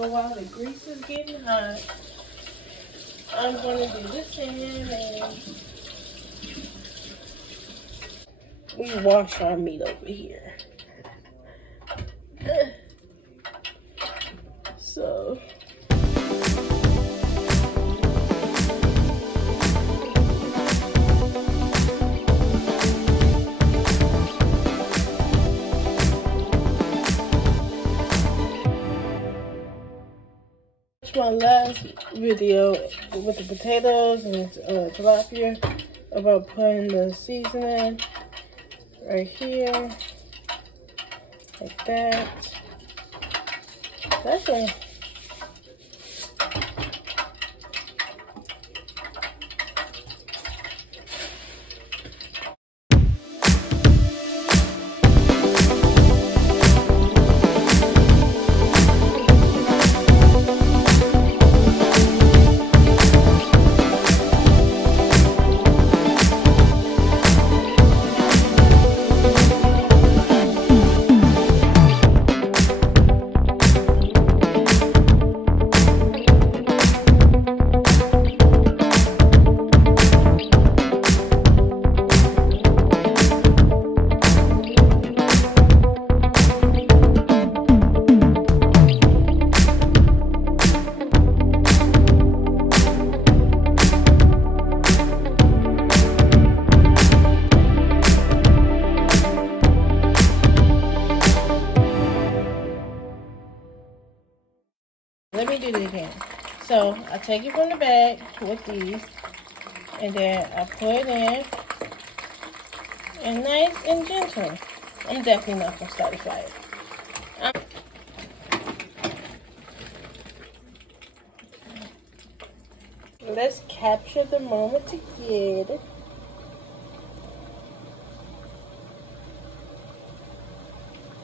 So while the grease is getting hot, I'm going to do the salmon. We wash our meat over here. So my last video with the potatoes and tilapia about putting the seasoning right here, like that. That's it. Let me do it again. So I take it from the bag with these, and then I put it in, and nice and gentle. I'm definitely not gonna start the fire. Let's capture the moment together.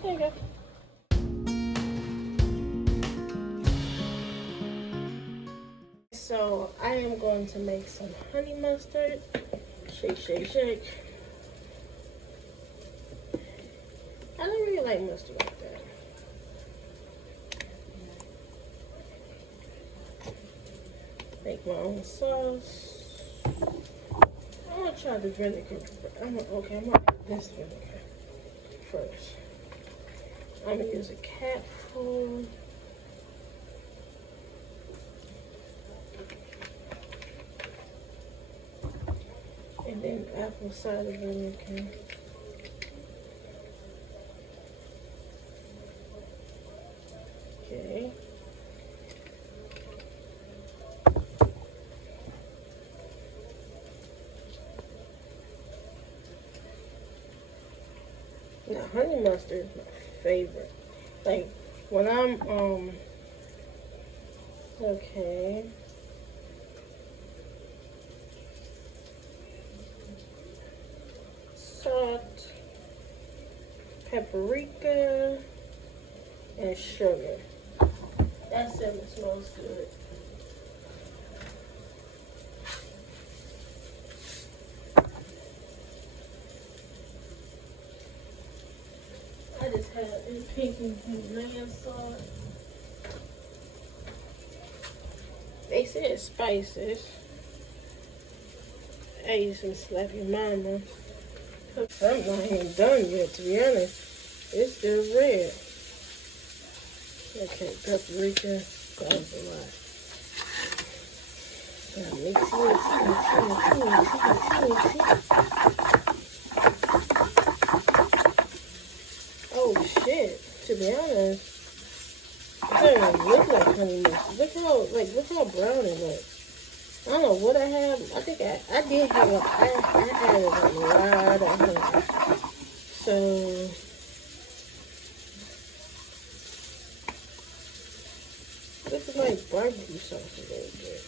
There you go. So I am going to make some honey mustard. Shake, shake, shake. I don't really like mustard like that. Make my own sauce. I'm gonna try the vinegar. I'm gonna add this vinegar first. I'm gonna use a capful. And then apple cider vinegar. Okay. Now, honey mustard is my favorite. Like, when I'm, okay. Salt, paprika, and sugar. That's it. It smells good. I just had this pink Himalayan salt. They said spices. I used to slap your mama. I'm not even done yet, to be honest. It's still red. Okay, paprika. That was a lot. Mix it. Oh shit! To be honest, it doesn't even look like honey mustard. Look how brown it looks. I don't know what I have. I think I did have I added a lot of honey. So this is like barbecue sauce a little bit.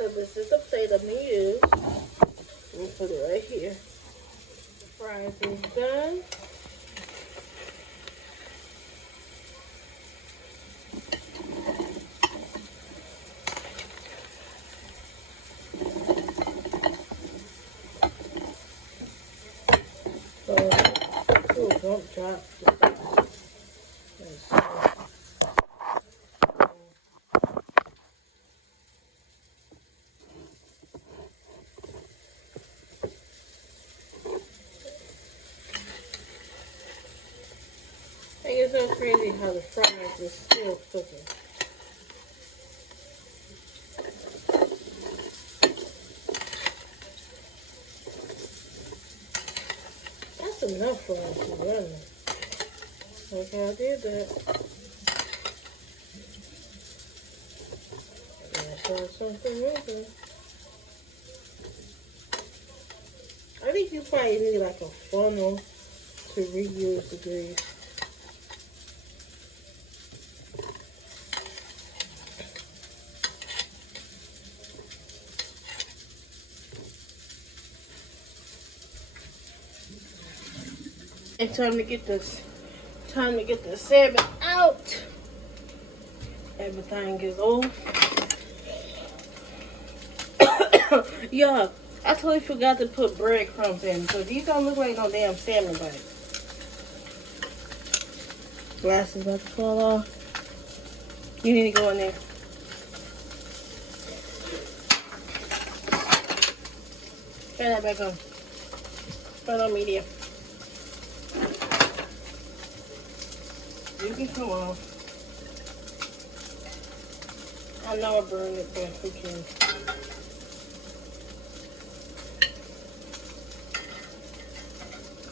So this is the plate I'm gonna use. I'm gonna put it right here. The fries is done. So, ooh, don't drop this. I think it's so crazy how the fries is still cooking. That's enough fries to run. Okay, I did that. I saw something moving. I think you probably need like a funnel to reuse the grease. It's time to get this. Time to get the salmon out. Everything is off. Yeah, I totally forgot to put breadcrumbs in, so these don't look like no damn salmon bites. Glasses about to fall off. You need to go in there. Turn that back on. Turn on medium. You can come off. I know I burned it, but who cares?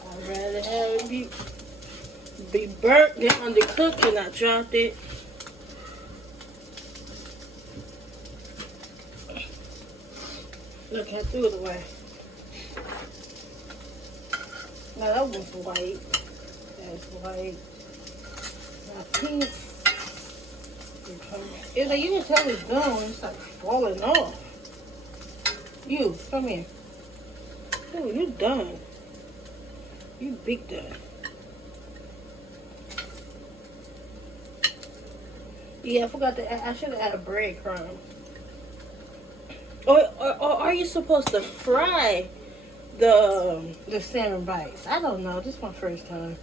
I'd rather have it be burnt than undercooked, and I dropped it. Look, I threw it away. Now that one's white. That's white. Now pink. It's like you can tell it's done when it's like falling off. You, come here. Oh, you done. You big done. Yeah, I forgot to add, I should have added breadcrumbs. Or are you supposed to fry the salmon bites? I don't know. This is my first time.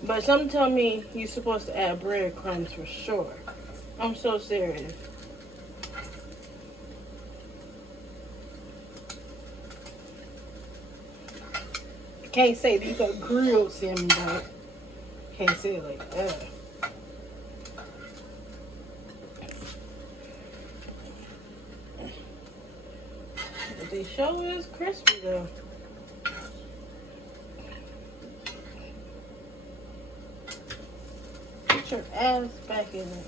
But something tell me you're supposed to add breadcrumbs for sure. I'm so serious. I can't say these are grilled salmon bites. Can't say it like that. But they sure is crispy though. Put your ass back in there.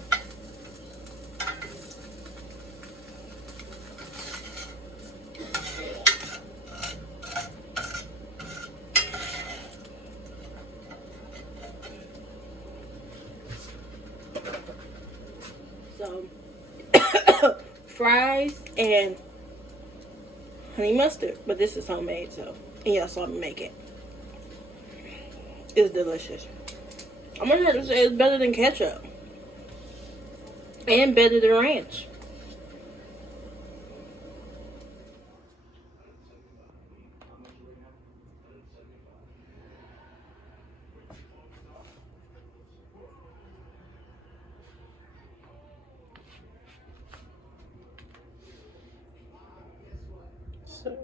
So, fries and honey mustard, but this is homemade, so and y'all saw me make it. It's delicious. I'm gonna have to say it's better than ketchup and better than ranch. So